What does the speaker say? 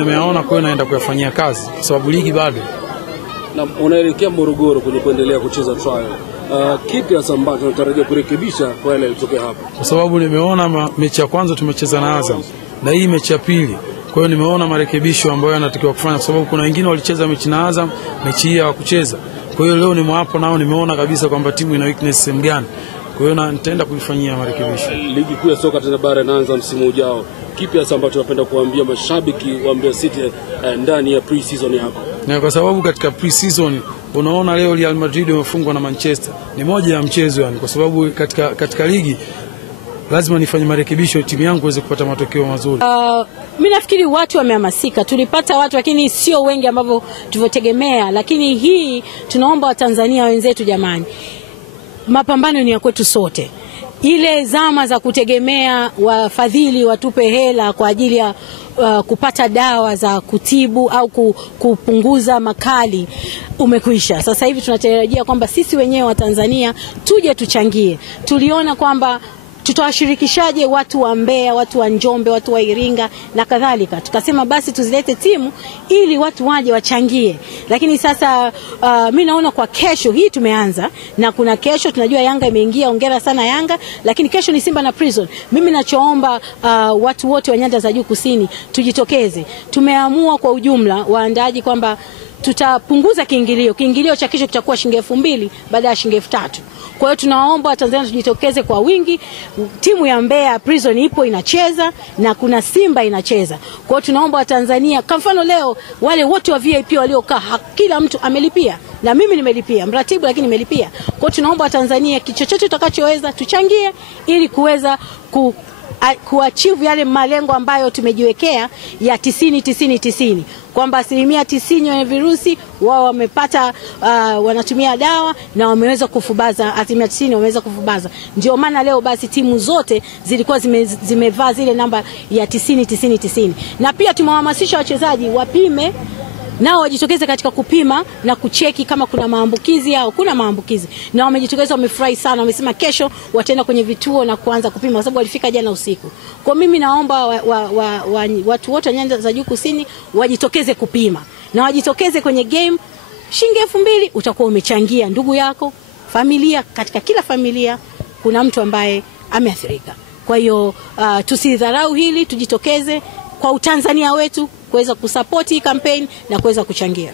Nimeona kwa naenda kuyafanyia kazi kwa sababu ligi bado. Na unaelekea Morogoro kwenye kuendelea kucheza trial. Kipi hasa ambacho unatarajia kurekebisha kwa yale yalitokea hapa? Kwa sababu nimeona mechi ya kwanza tumecheza na Azam na hii mechi ya pili. Kwa hiyo nimeona marekebisho ambayo yanatakiwa kufanya kwa sababu kuna wengine walicheza mechi na Azam, mechi hii hawakucheza. Kwa hiyo leo nimewapo nao nimeona kabisa kwamba timu ina weakness sehemu gani. Kwa hiyo nitaenda kuifanyia marekebisho. Ligi kuu ya soka tena bara inaanza msimu ujao. Kipi hasa ambacho unapenda kuambia mashabiki wa Mbeya City ndani ya pre-season yako? Na kwa sababu katika pre-season unaona leo Real Madrid wamefungwa na Manchester. Ni moja ya mchezo yani kwa sababu katika ligi lazima nifanye marekebisho timu yangu iweze kupata matokeo mazuri. Mimi nafikiri watu wamehamasika. Tulipata watu lakini sio wengi ambavyo tulivyotegemea, lakini hii tunaomba Watanzania wenzetu jamani. Mapambano ni ya kwetu sote. Ile zama za kutegemea wafadhili watupe hela kwa ajili ya kupata dawa za kutibu au kupunguza makali umekwisha. Sasa hivi tunatarajia kwamba sisi wenyewe wa Tanzania tuje tuchangie. Tuliona kwamba tutawashirikishaje watu wa Mbeya, watu wa Njombe, watu wa Iringa na kadhalika. Tukasema basi tuzilete timu ili watu waje wachangie. Lakini sasa mimi naona kwa kesho hii tumeanza na kuna kesho tunajua Yanga imeingia, hongera sana Yanga, lakini kesho ni Simba na Prison. Mimi nachoomba watu wote wa nyanda za juu kusini tujitokeze. Tumeamua kwa ujumla waandaji kwamba tutapunguza kiingilio. Kiingilio cha kesho kitakuwa shilingi 2,000 badala ya shilingi 3,000. Kwa hiyo tunaomba Watanzania tujitokeze kwa wingi. Timu ya Mbeya Prison ipo inacheza na kuna Simba inacheza. Kwa hiyo tunaomba Watanzania, kwa mfano leo wale wote wa VIP waliokaa kila mtu amelipia na mimi nimelipia, mratibu lakini nimelipia. Kwa hiyo tunaomba Watanzania kichochote tutakachoweza tuchangie ili kuweza kuachieve yale malengo ambayo tumejiwekea ya 90 kwamba 90% ya virusi wao wamepata wanatumia dawa na wameweza kufubaza, 90% wameweza kufubaza. Ndio maana leo basi timu zote zilikuwa zimevaa zile namba ya 90. Na pia tumewahamasisha wachezaji wapime nao wajitokeze katika kupima na kucheki kama kuna maambukizi au kuna maambukizi. Na wamejitokeza, wamefurahi sana, wamesema kesho wataenda kwenye vituo na kuanza kupima kwa sababu walifika jana usiku. Kwa mimi naomba watu wote nyanda za juu kusini wajitokeze kupima na wajitokeze kwenye game. Shilingi 2,000 utakuwa umechangia ndugu yako, familia. Katika kila familia kuna mtu ambaye ameathirika. Kwa hiyo tusidharau hili, tujitokeze kwa Utanzania wetu kuweza kusupport hii campaign na kuweza kuchangia.